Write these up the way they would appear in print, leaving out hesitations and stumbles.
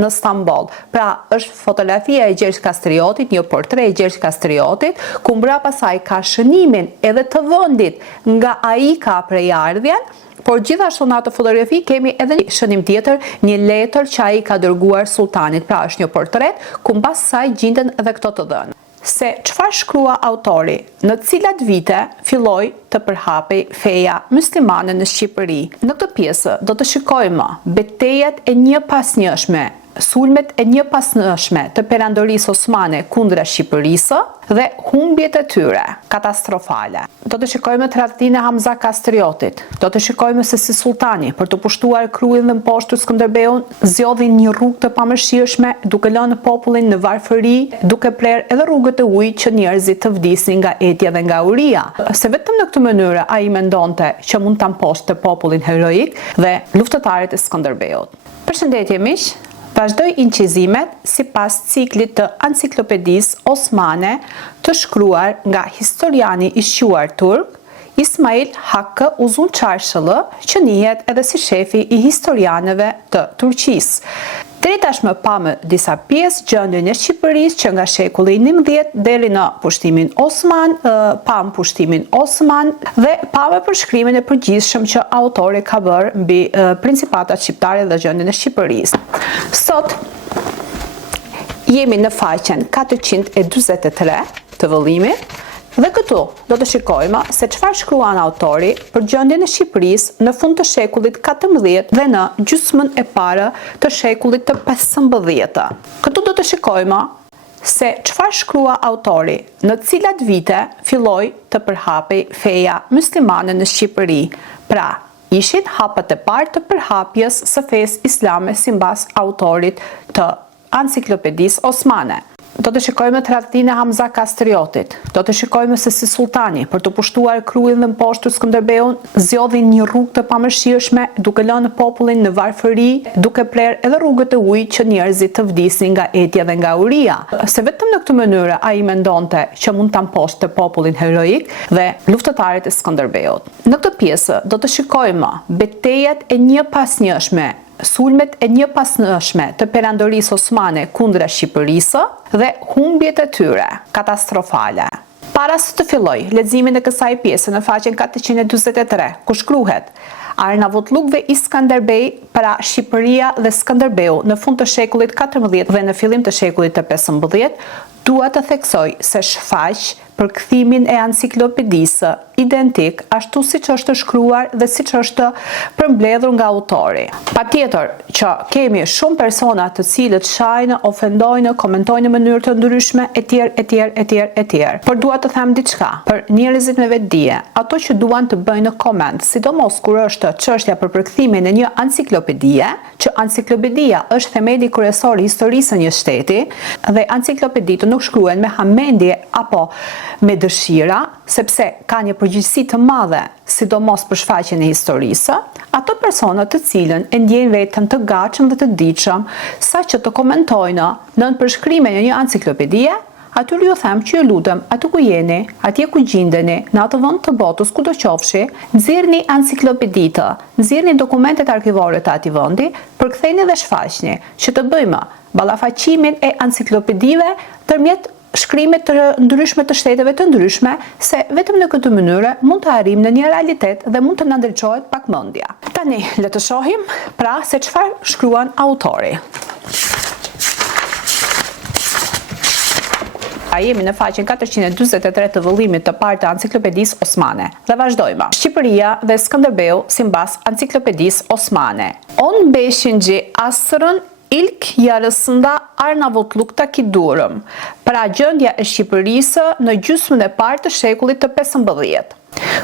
në Stamboll. Pra, është fotografia e Gjergj Kastriotit, një portret e Gjergj Kastriotit, ku mbrapa saj ka shënimin edhe të vendit nga ai ka prej ardhjen, por gjithashtu në atë fotografi kemi edhe një shënim tjetër, një letër që ai ka dërguar sultanit. Pra, është një portret ku mbas saj gjenden edhe këto të dhënë. Se çfarë shkrua autori, në cilat vite filloi të përhapej feja muslimane në Shqipëri. Në këtë pjesë do të shikojmë betejat e njëpasnjëshme, sulmet e njëpasnjëshme të perandorisë osmane kundra Shqipërisë dhe humbjet e tyre katastrofale. Do të shikojmë tradhtinë e Hamza Kastriotit. Do të shikojmë se si sultani për të pushtuar krujën dhe mposhtur Skënderbeun zgjodhi një rrugë të pamëshirshme, duke lënë popullin në varfëri, duke prerë edhe rrugët e ujit që njerëzit të vdisin nga etja dhe nga uria. Se vetëm në këtë mënyrë ai mendonte që mund ta mposhte popullin heroik dhe luftëtarët e Skënderbeut. Përshëndetje miq. Vazhdoj incizimet sipas ciklit të Enciklopedisë Osmane të shkruar nga historiani i shquar turk Ismail Hakkı Uzun Çarşılı, që njihet edhe si shefi i historianëve të Turqisë. Deri tashmë pamë disa pjesë gjendjen e Shqipërisë që nga shekulli XI deri në pushtimin Osman, pamë pushtimin Osman dhe pamë përshkrimin e përgjithshëm që autori ka bërë mbi principatat shqiptare dhe gjendjen e Shqipërisë. Sot jemi në faqen 443 të vëllimit. Dhe këtu do të shikojmë se çfarë shkruan autori për gjendjen e Shqipërisë në fund të shekullit XIV dhe në gjysmën e parë të shekullit të XV. Këtu do të shikojmë se çfarë shkrua autori, në cilat vite filloi të përhapej feja muslimane në Shqipëri. Pra, ishin hapet e parë të përhapjes së fesë islame sipas autorit të Enciklopedisë Osmane. Do të shikojmë tradhtinë e Hamza Kastriotit. Do të shikojmë se si sultani për të pushtuar krujën dhe mposhtur Skënderbeun zgjodhi një rrugë të pamëshirshme, duke lënë popullin në varfëri, duke prerë edhe rrugët e ujit që njerëzit të vdisin nga etja dhe nga uria. Se vetëm në këtë mënyrë ai mendonte që mund ta mposhte popullin heroik dhe luftëtarët e Skënderbeut. Në këtë pjesë do të shikojmë betejat e njëpasnjëshme, sulmet e njëpasnjëshme të perandorisë osmane kundra Shqipërisë dhe humbjet e tyre katastrofale. Para se të filloj leximin e kësaj pjese në faqen 443, ku shkruhet Arnavutluk dhe Iskanderbej, pra Shqipëria dhe Skënderbeu në fund të shekullit XIV dhe në fillim të shekullit të XV, dua të theksoj se shfaq përkthimin e enciklopedisë identik ashtu siç është shkruar dhe siç është përmbledhur nga autori. Patjetër që kemi shumë persona të cilët shajnë, ofendojnë, komentojnë në mënyrë të ndryshme etj. Por dua të them diçka për njerëzit me vetdije, ato që duan të bëjnë koment, sidomos kur është çështja për përkthimin e një enciklopedie, që enciklopedia është themeli kryesor i historisë së një shteti dhe enciklopeditë nuk shkruhen me hamendje apo me dëshira, sepse ka një përgjegjësi të madhe, sidomos për shfaqjen e historisë, ato persona të cilën e ndjejnë veten të gatshëm dhe të ditshëm saqë të komentojnë nën përshkrimin e një enciklopedie, atyre ju them që ju lutem, aty ku jeni, atje ku gjendeni, në atë vend të botës kudo qofshi, nxirrni enciklopeditë, nxirrni dokumentet arkivore të atij vendi, përktheni dhe shfaqni, që të bëjmë ballafaqimin e enciklopedive ndërmjet shkrimet të ndryshme të shteteve të ndryshme, se vetëm në këtë mënyrë mund të arrijmë në një realitet dhe mund të na ndriçohet pak mendja. Tani le të shohim pra se çfarë shkruan autori. Jemi në faqen 443 të vëllimit të parë të Enciklopedisë Osmane dhe vazhdojmë. Shqipëria dhe Skënderbeu sipas Enciklopedisë Osmane. On beşinci asrın ilk yarısında Arnavutluk'taki durum, pra gjendja e Shqipërisë në gjysmën e parë të shekullit të XV.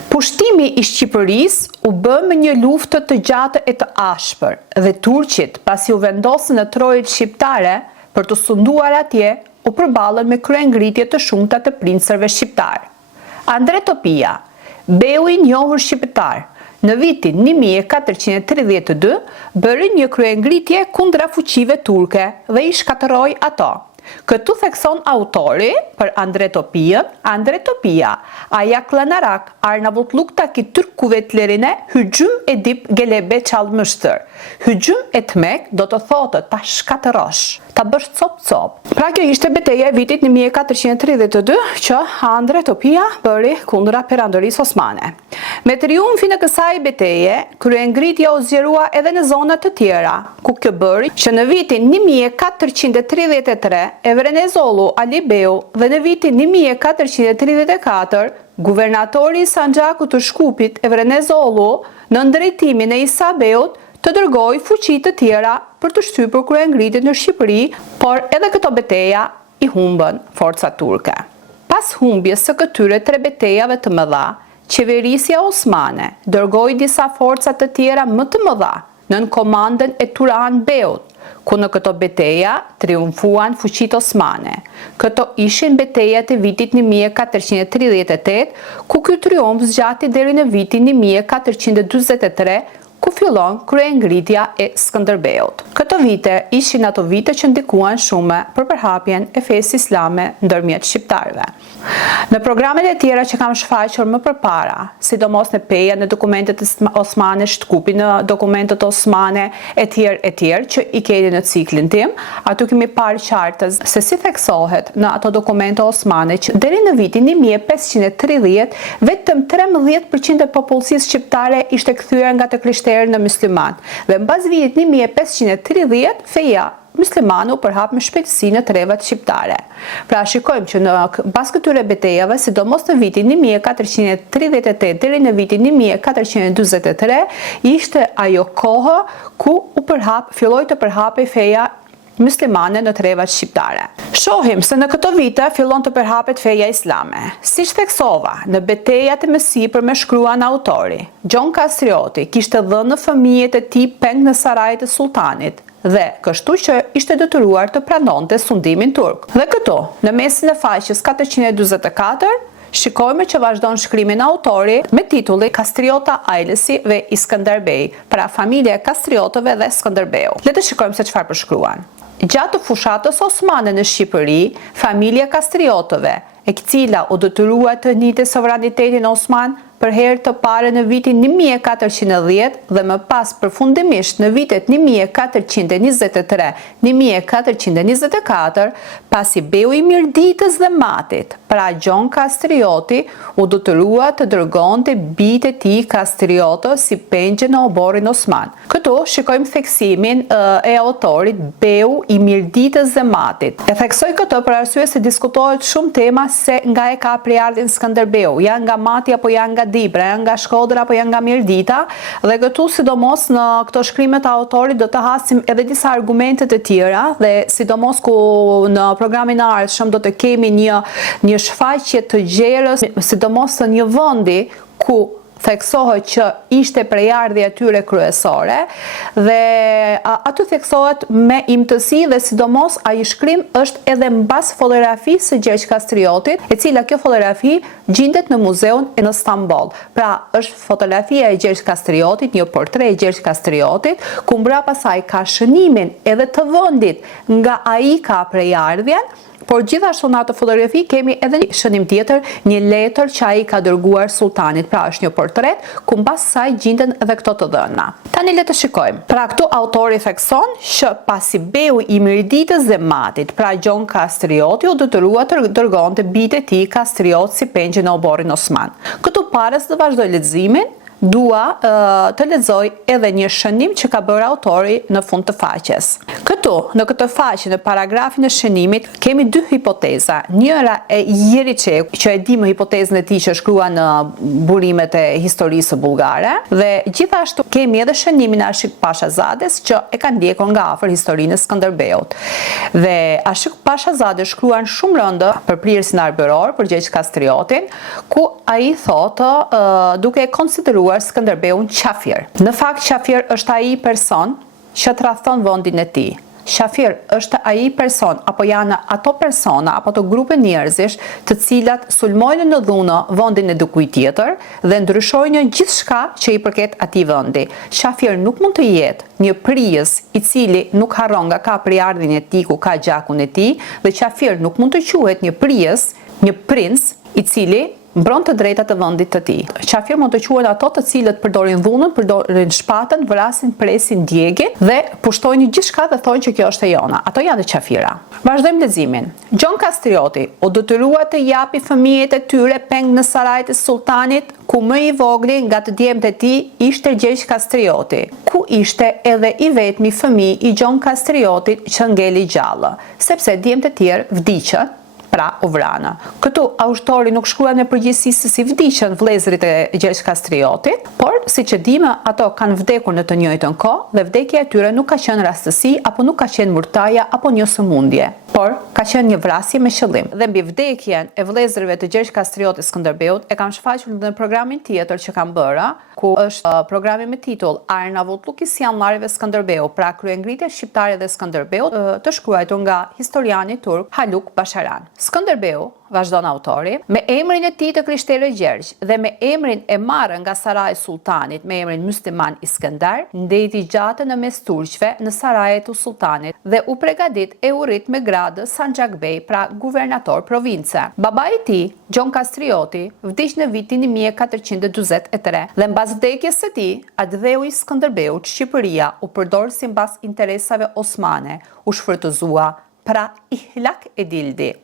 Pushtimi i Shqipërisë u bë me një luftë të gjatë e të ashpër dhe turqit, pasi u vendosën në trojët shqiptare për të sunduar atje, u përballën me kryengritje të shumta të princërve shqiptar. Andre Topia, beu i njohur shqiptar, në vitin 1432 bëri një kryengritje kundra fuqive turke dhe i shkatërroi ato. Këtu thekson autori për Andretopijën, Andretopija, aja klanarak Arnavutlukta ki Türk kuvvetlerine hücum edip gelebe çalmıştır. Hücum etmek do të thotë ta shkatërosh, ta bësh cop-cop. Pra kjo ishte betejë e vitit 1432 që Andretopija bëri kundra perandorisë osmane. Me triumfin e kësaj beteje, kryengritja u zgjerua edhe në zona të tjera, ku kjo bëri që në vitin 1433 Evrenezolu Alibeu dhe në vitin 1434 guvernatori i Sanxhakut të Shkupit Evrenezolu në drejtimin e Isabeut të dërgoi fuqi të tjera për të shtypur kryengritjen në Shqipëri, por edhe këto beteja i humbën forcat turke. Pas humbjes së këtyre 3 betejave të mëdha, qeverisja osmane dërgoi disa forca të tjera më të mëdha nën komandën e Turan Beut, ku në këto beteja triumfuan fuqitë osmane. Këto ishin betejat e vitit 1438, ku ky triumf zgjati deri në vitin 1443, ku fillon kryengritja e Skënderbeut. Këto vite ishin ato vite që ndikuan shumë për përhapjen e fesë islame ndërmjet shqiptarëve. Në programet e tjera që kam shfaqur më përpara, sidomos në peja, në dokumentet osmane, Shtkupi në dokumentet osmane, e tjerë që i keni në ciklin tim, aty kemi parë qartës se si theksohet në ato dokumente osmane që deri në vitin 1530 vetëm 13% e popullsisë shqiptare ishte kthyer nga të krishterë në musliman, dhe mbas vitit 1530 feja muslimane u përhap me shpejtësi në trevat shqiptare. Pra shikojmë që në pas këtyre betejave, sidomos në vitin 1438 deri në vitin 1443, ishte ajo kohë ku filloi të përhapej feja muslimane në trevat shqiptare. Shohim se në këto vite fillon të përhapet feja islame. Siç theksova, në betejat e mësipër me shkruan autori, Gjon Kastrioti kishte dhënë fëmijët e tij peng në sarajit e sultanit, dhe kështu që ishte detyruar të pranonte sundimin turk. Dhe këtu, në mesin e faqes 444, shikojmë që vazhdon shkrimin autori me titulli Kastriota Ailesi dhe Iskënderbej, pra familja e Kastriotëve dhe Skënderbeu. Le të shikojmë se çfarë përshkruan. Gjatë fushatës osmane në Shqipëri, familja Kastriotëve, e cila u detyrua të njitej sovranitetin osman për herë të parë në vitin 1410 dhe më pas përfundimisht në vitet 1423-1424, pasi beu i Mirditës dhe Matit, pra Gjon Kastrioti, u detyrua të dërgonte bijtë e tij Kastrioto si pengje në oborrin osman. Këtu shikojmë theksimin e autorit beu i Mirditës dhe Matit. E theksoj këtë për arsye se diskutohet shumë tema se nga e ka prejardhjen Skënderbeu, janë nga Mati apo janë nga Dibra, janë nga Shkodra apo janë nga Mirdita, dhe këtu sidomos në këto shkrimet e autorit do të hasim edhe disa argumente të tjera, dhe sidomos ku në programin e ardhshëm do të kemi një shfaqje të gjerës, sidomos të një vendi ku theksohet që ishte prejardhja e tyre kryesore, dhe aty theksohet me imtësi dhe sidomos ai shkrim është edhe mbas fotografisë së Gjergj Kastriotit, e cila kjo fotografi gjendet në muzeun në Stamboll. Pra është fotografia e Gjergj Kastriotit, një portret i Gjergj Kastriotit, ku mbrapa saj ka shënimin edhe të vendit nga ai ka prejardhjen. Por gjithashtu në ato fotografi kemi edhe një shënim tjetër, një letër që ai ka dërguar sultanit, pra është një portret ku mbas saj gjenden edhe këto të dhëna. Tani le të shikojmë. Pra këtu autori thekson që pasi beu i Mirditës dhe Matit, pra Gjon Kastrioti, u detyrua të dërgonte bijtë e tij Kastriot si pengje në oborrin osman. Këtu pares të vazhdoj leximin, dua të lexoj edhe një shënim që ka bërë autori në fund të faqes. Këtu, në këtë faqe, në paragrafin e shënimit, kemi 2 hipoteza. Njëra e Jeriçeu, që e di më hipotezën e tij që shkrua në burimet e historisë bullgare, dhe gjithashtu kemi edhe shënimin e Ashik Pashazades që e ka ndjekur nga afër historinë e Skënderbeut. Dhe Ashik Pashazades shkruan shumë rëndë për prirësin arbëror për Gjergj Kastriotin, ku ai thotë duke e konsideruar Skënderbeun qafir. Në fakt qafir është ai person që tradhton vendin e tij. Shafir është ai person apo janë ato persona apo ato grupe njerëzish të cilat sulmojnë në dhunë vendin e dikujt tjetër dhe ndryshojnë gjithçka që i përket atij vendi. Shafir nuk mund të jetë një prijes i cili nuk harron nga ka prejardhin e tij ku ka gjakun e tij, dhe Shafir nuk mund të quhet një prijes, një princ i cili mbron të drejtat të vendit të tij. Shafir mund të quhen ato të cilët përdorin dhunën, përdorin shpatën, vrasin, presin, djegin dhe pushtojnë gjithçka dhe thonë që kjo është e jona. Ato janë të qafira. Vazhdojmë leximin. Gjon Kastrioti u detyrua të japi fëmijët e tyre peng në sarajt e sultanit, ku më i vogli nga të djemtë e tij ishte Gjergj Kastrioti, ku ishte edhe i vetmi fëmijë i Gjon Kastriotit që ngeli gjallë, sepse djemtë e tjerë vdiqën, pra u vranë. Këtu autori nuk shkruan me përgjithësi se si vdiqën vëllezërit e Gjergj Kastriotit, por siç e dimë, ato kanë vdekur në të njëjtën kohë dhe vdekja e tyre nuk ka qenë rastësi apo nuk ka qenë murtaja apo një sëmundje, por ka qenë një vrasje me qëllim. Dhe mbi vdekjen e vëllezërve të Gjergj Kastriotit Skënderbeut e kam shfaqur në programin tjetër që kam bërë, ku është programi me titull Arnavutluk islamlarëve Skënderbeu, pra kryengritja shqiptare dhe Skënderbeut, të shkruar nga historiani turk Haluk Basharan. Skënderbeu, vazhdon autori, me emrin e tij të krishterë Gjergj dhe me emrin e marrë nga Saraji i Sultanit me emrin Mysliman Iskandar, ndeti gjatë në mes turqve në Sarajet e Sultanit dhe u përgatit e u rrit me gradë Sanxhakbej, pra guvernator province. Babai i tij, Gjon Kastrioti, vdiq në vitin 1443 dhe mbas vdekjes së tij, Atdheu i Skënderbeut, Shqipëria u përdor sipas interesave osmane, u shfrytëzua, pra ihlak edildi.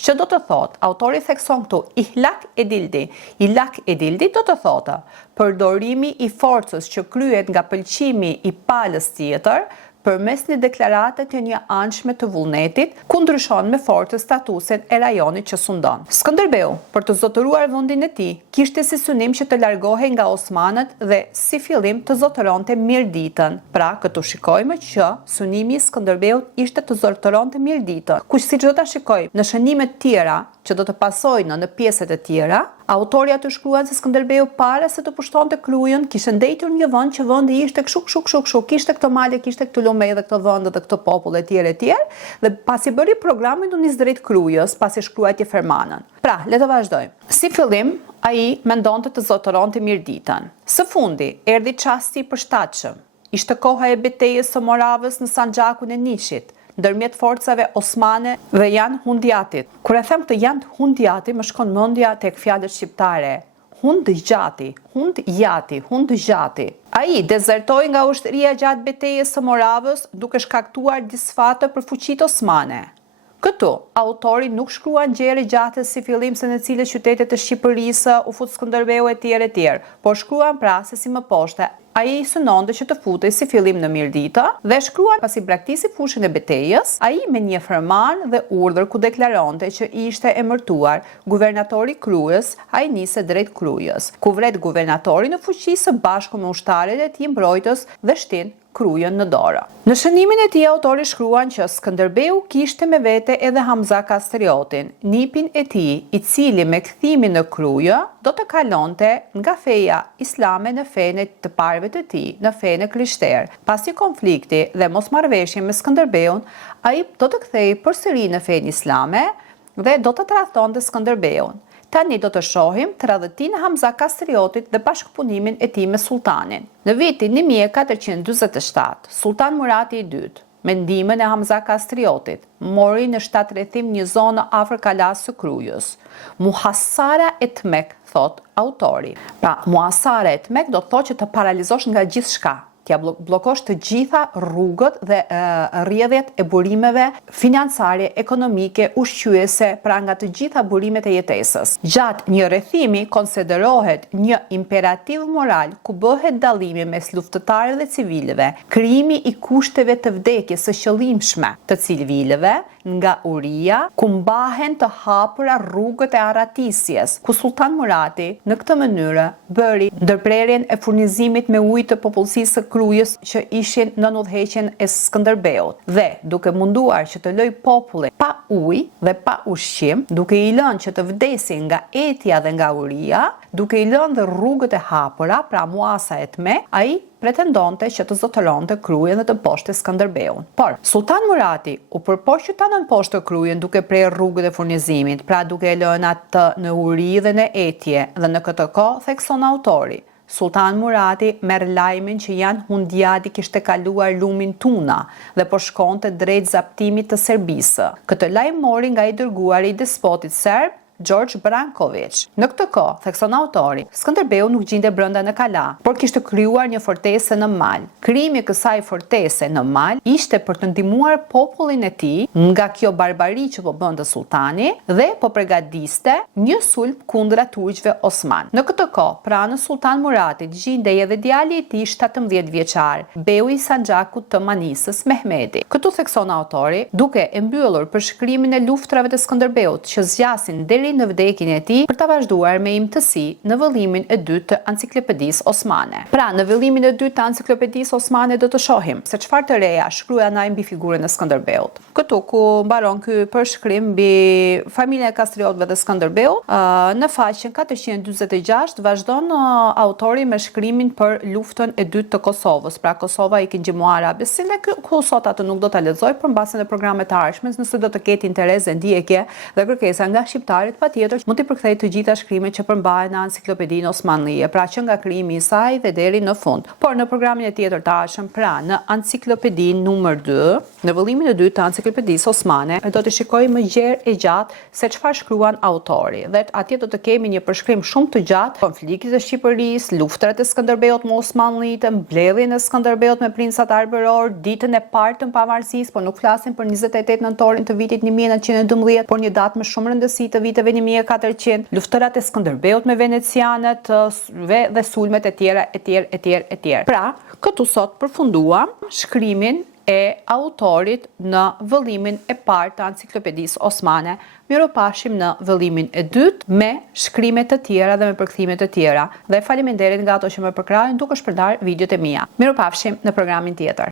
Që do të thot, autori thekson këtu ihlak edildi. Ihlak edildi do të thotë përdorimi i forcës që kryhet nga pëlqimi i palës tjetër përmes një deklarate të një anshme të vullnetit, ku ndryshon me fortë statusin e rajonit që sundon. Skënderbeu, për të zotëruar vendin e tij, kishte si synim që të largohej nga osmanët dhe si fillim të zotëronte Mirditën. Pra, këtu shikojmë që synimi i Skënderbeut ishte të zotëronte Mirditën, ku siç do ta shikojmë në shënimet tjera që do të pasojnë në pjesët e tjera, autorja të shkruan se Skënderbeu para se të pushtonte Krujën, kishte ndejtur një vend që vendi ishte kështu, kishte këtë male, kishte këtë lume dhe këtë vend dhe këtë popull e tjerë, dhe pasi bëri programin u nis drejt Krujës, pasi shkruaj ti fermanën. Pra, le të vazhdojmë. Si fillim, ai mendonte të zotëronte Mirditën. Së fundi, erdhi çasti i përshtatshëm. Ishte koha e betejës së Moravës në Sanxhakun e Nishit, ndërmjet forcave osmane dhe Jan Hundiatit. Kur e them këtë Jan Hundiati, më shkon mendja tek fjalët shqiptare. Hundjati. Ai dezertoi nga ushtria gjatë betejës së Moravës, duke shkaktuar disfate për fuqitë osmane. Këtu, autori nuk shkruan gjëra gjate si fillim se në cilë qytetet të Shqipërisë u fut Skënderbeu e tjerë, por shkruan pra se si më poshte. Ai synonte që të futej si fillim në Mirditë dhe shkruan pasi braktisi fushën e betejës, ai me një ferman dhe urdhër ku deklaronte që ishte emërtuar guvernatori i Krujës, ai niste drejt Krujës, ku vret guvernatori në fuqi së bashku me ushtarët e tij mbrojtës dhe shtin Krujën në dorë. Në shënimin e tij autori shkruan që Skënderbeu kishte me vete edhe Hamza Kastriotin, nipin e tij, i cili me kthimin në Krujë do të kalonte nga feja islame në fenë të parëve të tij, në fenë krishterë. Pasi konflikti dhe mosmarrëveshje me Skënderbeun, ai do të kthehej përsëri në fenë islame dhe do të tradhtonte Skënderbeun. Tani do të shohim tradhtinë e Hamza Kastriotit dhe bashkëpunimin e tij me sultanin. Në vitin 1447, Sultan Murati II, me ndihmën e Hamza Kastriotit, mori në shtatrrethim një zonë afër kalas së Krujës. Muhasara etmek, thot autori. Pra, muhasara etmek do të thotë që të paralizosh nga gjithçka. Tja blokosh të gjitha rrugët dhe rrjedhjet e burimeve financare, ekonomike, ushqyese, pra nga të gjitha burimet e jetesës. Gjatë një rrethimi konsiderohet një imperativ moral ku bëhet dallimi mes luftëtarëve dhe civilëve, krijimi i kushteve të vdekjes së qëllimshme të civilëve nga uria, ku mbahen të hapura rrugët e arratisjes, ku Sultan Murati në këtë mënyrë bëri ndërprerjen e furnizimit me ujë të popullsisë së krujës që ishin në udhëheqjen e Skënderbeut dhe duke munduar që të lëj popullin pa ujë dhe pa ushqim, duke i lënë që të vdesin nga etja dhe nga uria, duke i lënë dhe rrugët e hapura, pra Muasa e Tme, ai pretendonte që të zotëronte krujën dhe të mposhte Skënderbeun. Por Sultan Murati u përpoq që ta nëmposhte krujën duke prerë rrugët e furnizimit, pra duke e lënë atë në uri dhe në etje, dhe në këtë kohë thekson autori. Sultan Murati merr lajmin që Jan Hundiadi kishte kaluar lumin Tuna dhe po shkonte drejt zaptimit të Serbisë. Këtë lajm mori nga i dërguari i despotit serb George Branković. Në këtë kohë, thekson autori, Skënderbeu nuk gjinte brenda në kala, por kishte krijuar një fortesë në mal. Krijimi i kësaj fortese në mal ishte për të ndihmuar popullin e tij nga kjo barbari që po bënte sultani dhe po përgatiste një sulm kundra turqëve osman. Në këtë kohë, pranë Sultan Muratit gjindej edhe djali i tij 17 vjeçar, Beu i Sanxhakut të Manisës, Mehmeti. Këtu thekson autori, duke e mbyllur përshkrimin e luftrave të Skënderbeut që zgjasin deri në vdekjen e tij për ta vazhduar me imtësi në vëllimin e dytë të Enciklopedisë Osmane. Pra, në vëllimin e dytë të Enciklopedisë Osmane do të shohim se çfarë të reja shkruaj ai mbi figurën e Skënderbeut. Këtu ku mbaron ky përshkrim mbi familjen e Kastriotëve dhe Skënderbeut, në faqen 446 vazhdon autori me shkrimin për luftën e dytë të Kosovës. Pra, Kosova i kinxhimuar Abesin dhe ku sot atë nuk do ta lexoj, por mbase në programet të ardhshme, nëse do të ketë interes dhe ndjekje dhe kërkesa nga shqiptarët, patjetër mund t'i përkthej të gjitha shkrimet që përmbahen në Enciklopedinë Osmanlije, pra që nga krijimi i saj dhe deri në fund. Por në programin e tjetër të ardhshëm, pra në Enciklopedinë numër 2, në vëllimin e dytë të Enciklopedisë Osmane, do të shikojmë më gjerë e gjatë se çfarë shkruan autori. Dhe atje do të kemi një përshkrim shumë të gjatë, konfliktit e Shqipërisë, luftrat e Skënderbeut me Osmanlitë, mbledhjen e Skënderbeut me prinsat arbëror, ditën e parë të pavarësisë, por nuk flasim për 28 nëntorin të vitit 1912, por një datë me shumë rëndësi të viteve 1400, luftërat e Skënderbeut me venecianët dhe sulmet e tjera, e tjera. Pra, këtu sot përfunduam shkrimin e autorit në vëllimin e parë të Enciklopedisë Osmane. Miropafshim në vëllimin e dytë me shkrime të tjera dhe me përkthime të tjera. Dhe faleminderit nga ato që më përkrajnë duke shpërndar videot e mia. Miropafshim në programin tjetër.